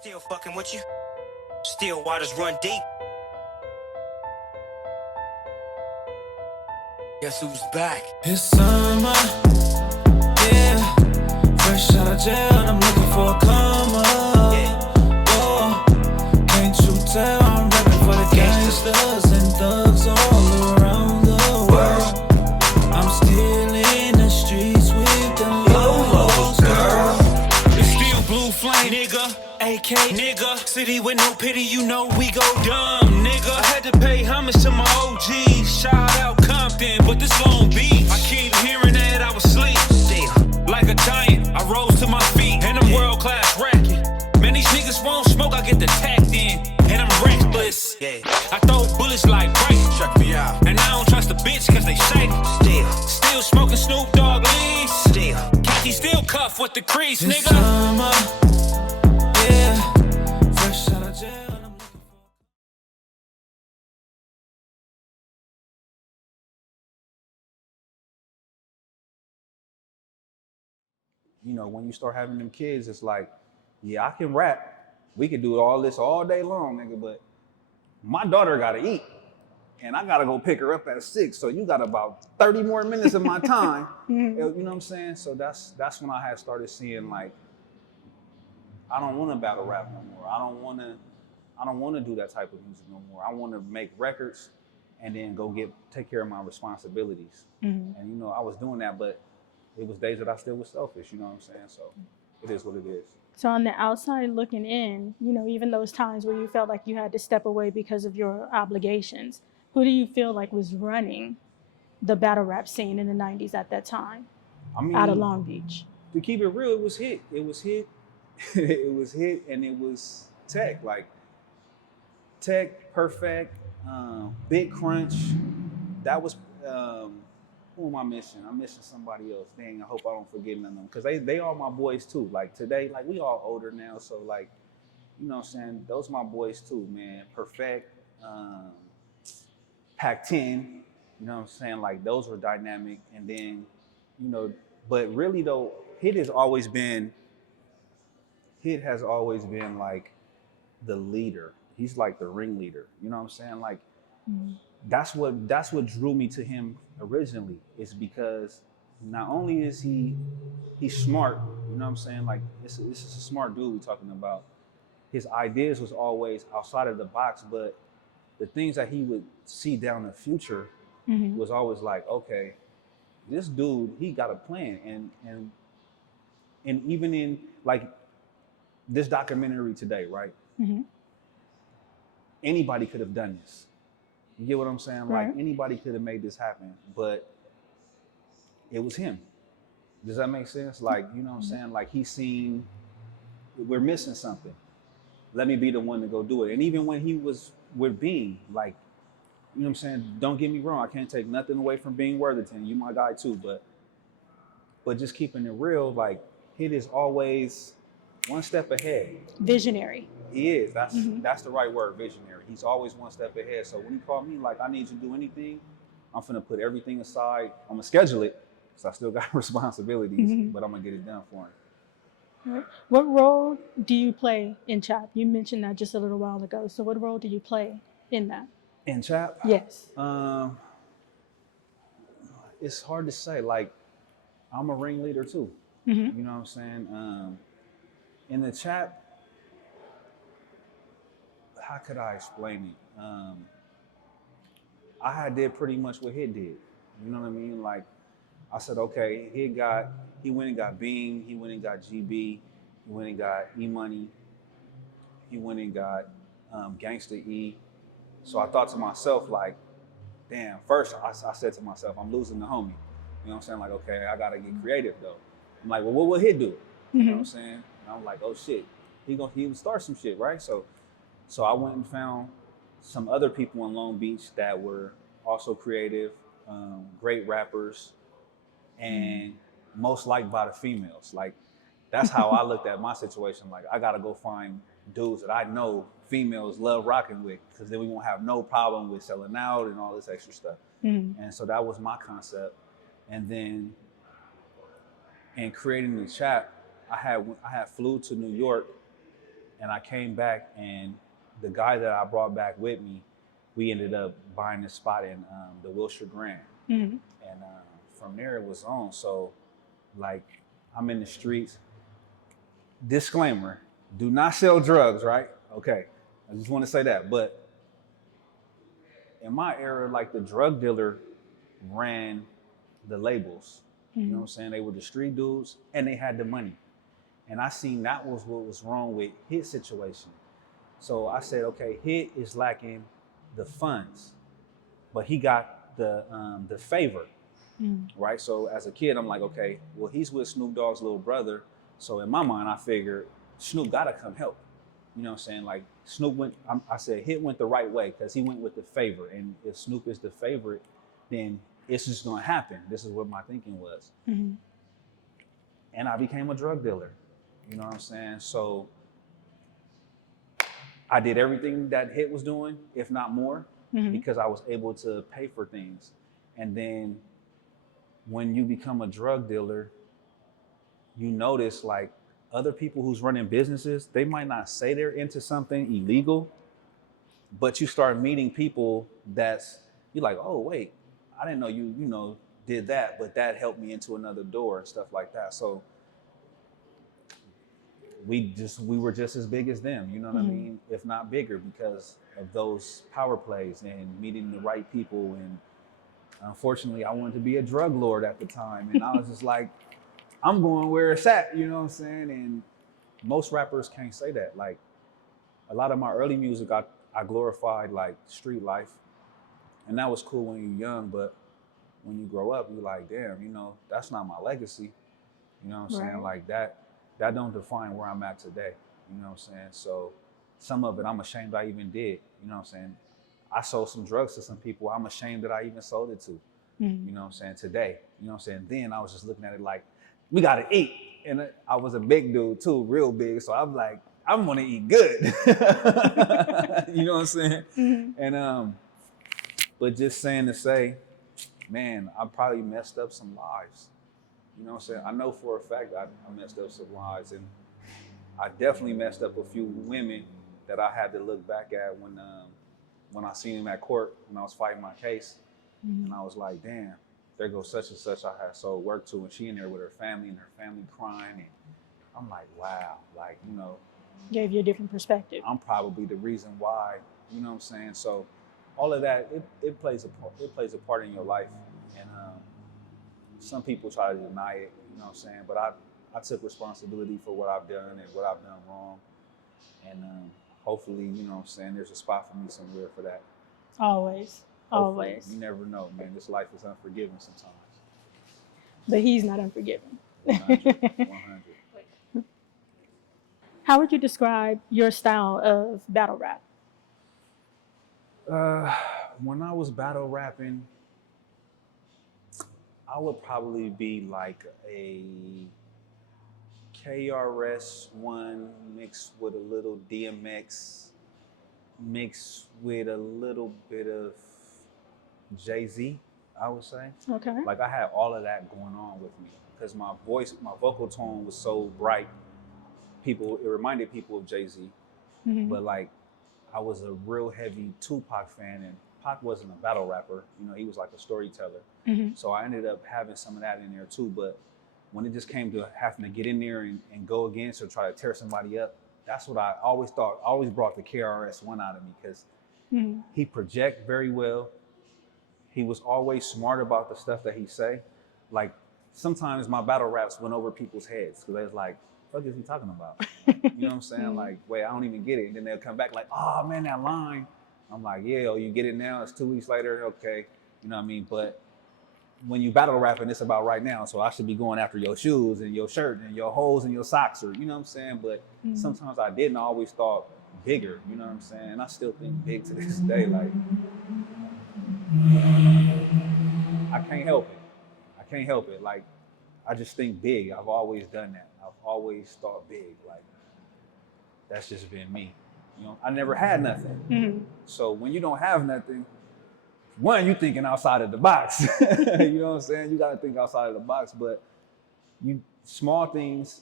Still fucking with you. Still waters run deep. Guess who's back? It's summer, yeah. Fresh out of jail and I'm looking for a come up. Yeah. Oh, can't you tell I'm rapping for the gangsters and thugs all around the world. I'm still in the streets with the Lolos, girl. It's still blue flame, nigga. AK, nigga. City with no pity, you know we go dumb, nigga. I had to pay homage to my OGs. Shout out Compton, but this Long Beach. I keep hearing that I was asleep. Like a giant, I rose to my feet, and I'm world class racking. Man, these niggas won't smoke, I get the tacked in, and I'm reckless. I throw bullets like right. Check me out. And I don't trust a bitch cause they shady. Still smoking Snoop Dogg leaves. Khaki still cuff with the crease, It's nigga. summer, yeah. Fresh out of jail and I'm looking for you know, when you start having them kids, it's like, yeah, I can rap. We could do all this all day long, nigga, but my daughter gotta eat. And I gotta go pick her up at 6. So you got about 30 more minutes of my time. You know what I'm saying? So that's when I had started seeing like, I don't wanna battle rap no more. I don't wanna do that type of music no more. I wanna make records and then go take care of my responsibilities. And you know, I was doing that, but it was days that I still was selfish, you know what I'm saying? So it is what it is. So on the outside looking in, you know, even those times where you felt like you had to step away because of your obligations, who do you feel like was running the battle rap scene in the 90s at that time I mean, out of Long Beach? to keep it real, it was hit. It was hit. It was hit, and it was Tech. Like Tech, Perfect, Big Crunch. That was who am I missing? I'm missing somebody else. Dang, I hope I don't forget none of them. Because they are my boys too. Like today, like we all older now, so like, you know what I'm saying? Those my boys too, man. Perfect, Pac-10, you know what I'm saying? Like those were dynamic. And then, you know, but really though, Hit has always been like the leader. He's like the ringleader. You know what I'm saying? Like that's what drew me to him originally, is because not only is he's smart, you know what I'm saying? Like this is a smart dude we're talking about. His ideas was always outside of the box, but the things that he would see down the future was always like, okay, this dude, he got a plan. And even in like this documentary today, right? Anybody could have done this. You get what I'm saying? Right. Like anybody could have made this happen, but it was him. Does that make sense? Like, you know what I'm saying? Like he's seen we're missing something. Let me be the one to go do it. And even when he was with Bean, like, you know what I'm saying? Don't get me wrong, I can't take nothing away from Bean Worthington. You my guy too, but just keeping it real, like Hit is always one step ahead. Visionary. He is. That's the right word, visionary. He's always one step ahead. So when he called me, like, I need you to do anything, I'm finna put everything aside. I'm gonna schedule it, because I still got responsibilities, but I'm gonna get it done for him. Right. What role do you play in C.H.A.P? You mentioned that just a little while ago. So what role do you play in that? In C.H.A.P? Yes. It's hard to say. Like, I'm a ringleader too. You know what I'm saying? In the C.H.A.P, how could I explain it? I did pretty much what Hit did. You know what I mean? Like, I said, okay, he went and got Bean, he went and got GB, he went and got E-Money, he went and got Gangsta E. So I thought to myself, like, damn, first I said to myself, I'm losing the homie. You know what I'm saying? Like, okay, I gotta get creative though. I'm like, well, what will Hit do? You know what I'm saying? And I'm like, oh shit, he would start some shit, right? So I went and found some other people in Long Beach that were also creative, great rappers, and most liked by the females. Like, that's how I looked at my situation. Like, I gotta go find dudes that I know females love rocking with, because then we won't have no problem with selling out and all this extra stuff. And so that was my concept. And then in creating the C.H.A.P, I had flew to New York, And I came back, and the guy that I brought back with me, we ended up buying this spot in the Wilshire Grand. Mm-hmm. And from there it was on. So like I'm in the streets. Disclaimer, do not sell drugs, right? Okay, I just want to say that. But in my era, like the drug dealer ran the labels. You know what I'm saying? They were the street dudes and they had the money. And I seen that was what was wrong with his situation. So I said, okay, H.I.T is lacking the funds, but he got the favor, right? So as a kid, I'm like, okay, well, he's with Snoop Dogg's little brother. So in my mind, I figured Snoop gotta come help. You know what I'm saying? Like Snoop went, I said H.I.T went the right way because he went with the favor. And if Snoop is the favorite, then it's just gonna happen. This is what my thinking was. And I became a drug dealer. You know what I'm saying? So I did everything that H.I.T was doing, if not more, because I was able to pay for things. And then when you become a drug dealer, you notice like other people who's running businesses, they might not say they're into something illegal, but you start meeting people that's, you're like, oh, wait, I didn't know you did that, but that helped me into another door and stuff like that. So we were just as big as them, you know what I mean? If not bigger, because of those power plays and meeting the right people. And unfortunately, I wanted to be a drug lord at the time. And I was just like, I'm going where it's at, you know what I'm saying? And most rappers can't say that. Like a lot of my early music, I glorified like street life. And that was cool when you're young, but when you grow up, you're like, damn, that's not my legacy. You know what I'm saying? Like that don't define where I'm at today. You know what I'm saying? So some of it I'm ashamed I even did. You know what I'm saying? I sold some drugs to some people I'm ashamed that I even sold it to. You know what I'm saying? Today. You know what I'm saying? Then I was just looking at it like, we gotta eat. And I was a big dude too, real big. So I'm like, I'm gonna eat good. You know what I'm saying? And but just saying to say, man, I probably messed up some lives. You know what I'm saying? I know for a fact I messed up some lives, and I definitely messed up a few women that I had to look back at when I seen them at court when I was fighting my case. And I was like, damn, there goes such and such I had sold work to, and she in there with her family and her family crying. And I'm like, wow, like, Gave you a different perspective. I'm probably the reason why, you know what I'm saying? So all of that, it plays a part. It plays a part in your life. And some people try to deny it, you know what I'm saying? But I took responsibility for what I've done and what I've done wrong. And hopefully, you know what I'm saying, there's a spot for me somewhere for that. Always. Hopefully. Always. You never know, man. This life is unforgiving sometimes. But he's not unforgiving. 100. How would you describe your style of battle rap? When I was battle rapping, I would probably be like a KRS-One mixed with a little DMX, mixed with a little bit of Jay-Z, I would say. Okay. Like I had all of that going on with me because my voice, my vocal tone was so bright. It reminded people of Jay-Z, but like I was a real heavy Tupac fan, and Pac wasn't a battle rapper. He was like a storyteller. So I ended up having some of that in there too. But when it just came to having to get in there and go against or try to tear somebody up, that's what I always thought. I always brought the KRS-One out of me because he project very well. He was always smart about the stuff that he say. Like sometimes my battle raps went over people's heads because they was like, what is he talking about? You know what I'm saying? Like, wait, I don't even get it. And then they'll come back like, oh man, that line. I'm like, yeah, you get it now. It's 2 weeks later. Okay. You know what I mean? But when you battle rapping, it's about right now. So I should be going after your shoes and your shirt and your holes and your socks, or, you know what I'm saying? But sometimes I didn't. I always thought bigger, you know what I'm saying? And I still think big to this day. Like, I can't help it. Like, I just think big. I've always done that. I've always thought big. Like, that's just been me. I never had nothing. So when you don't have nothing, one, you thinking outside of the box. You know what I'm saying? You got to think outside of the box, but small things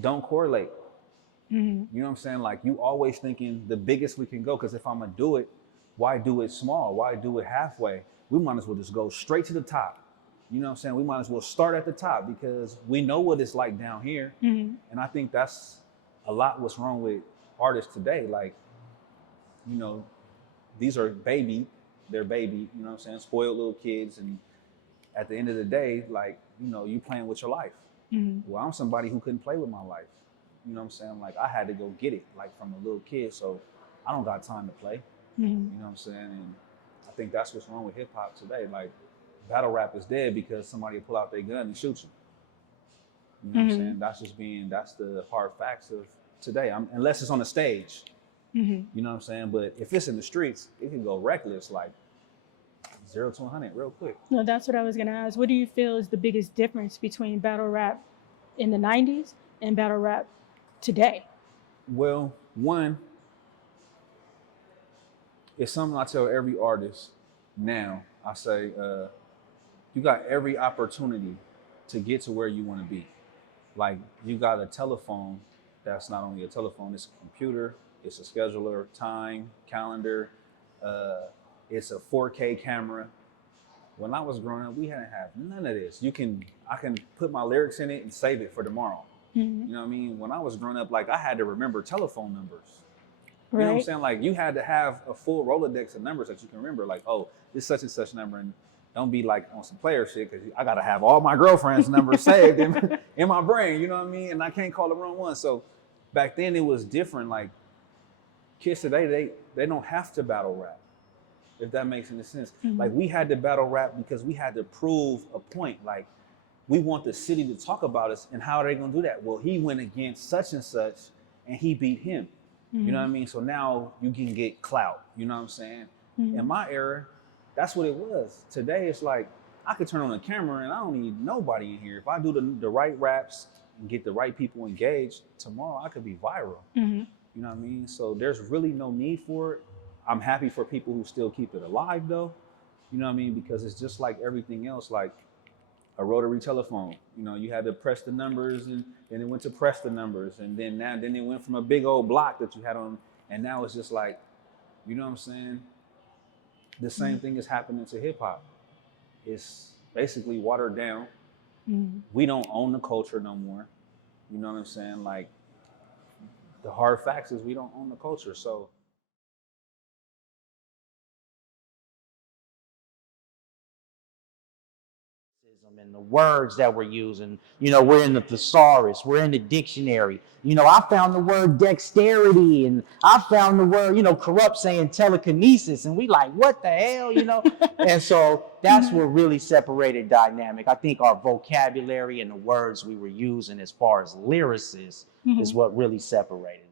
don't correlate. You know what I'm saying? Like, you always thinking the biggest we can go, because if I'm gonna do it, why do it small? Why do it halfway? We might as well just go straight to the top. You know what I'm saying? We might as well start at the top, because we know what it's like down here. And I think that's a lot what's wrong with artists today. Like, you know, these are they're baby, you know what I'm saying, spoiled little kids. And at the end of the day, like, you know, you playing with your life. Well, I'm somebody who couldn't play with my life. You know what I'm saying? Like, I had to go get it, like, from a little kid. So I don't got time to play. You know what I'm saying? And I think that's what's wrong with hip hop today. Like, battle rap is dead because somebody pull out their gun and shoot you. You know what I'm saying? That's the hard facts of today. Unless it's on the stage. You know what I'm saying? But if it's in the streets, it can go reckless, like 0 to 100 real quick. No, that's what I was gonna ask. What do you feel is the biggest difference between battle rap in the 90s and battle rap today? Well, one, it's something I tell every artist now. I say, you got every opportunity to get to where you want to be. Like, you got a telephone that's not only a telephone, it's a computer, it's a scheduler, time, calendar, it's a 4K camera. When I was growing up, we hadn't have none of this. I can put my lyrics in it and save it for tomorrow. You know what I mean? When I was growing up, like, I had to remember telephone numbers. You know what I'm saying? Like, you had to have a full Rolodex of numbers that you can remember. Like, oh, this such and such number, and don't be like on some player shit, because I gotta have all my girlfriend's numbers saved in my brain. You know what I mean? And I can't call the wrong one. So back then it was different. Like, kids today, they don't have to battle rap, if that makes any sense. Like, we had to battle rap because we had to prove a point. Like, we want the city to talk about us, and how are they gonna do that? Well, he went against such and such and he beat him. You know what I mean? So now you can get clout, you know what I'm saying? In my era, that's what it was. Today, it's like, I could turn on the camera and I don't need nobody in here. If I do the right raps and get the right people engaged, tomorrow I could be viral. You know what I mean? So there's really no need for it. I'm happy for people who still keep it alive, though. You know what I mean? Because it's just like everything else, like a rotary telephone. You know, you had to press the numbers, and then it went to press the numbers, and then it went from a big old block that you had on, and now it's just like, you know what I'm saying? The same thing is happening to hip hop. It's basically watered down. We don't own the culture no more. You know what I'm saying? Like, the hard facts is we don't own the culture. So and the words that we're using, you know, we're in the thesaurus, we're in the dictionary. You know, I found the word dexterity, and I found the word, you know, corrupt saying telekinesis, and we like, what the hell, you know? And so that's what really separated dynamic. I think our vocabulary and the words we were using as far as lyricists is what really separated.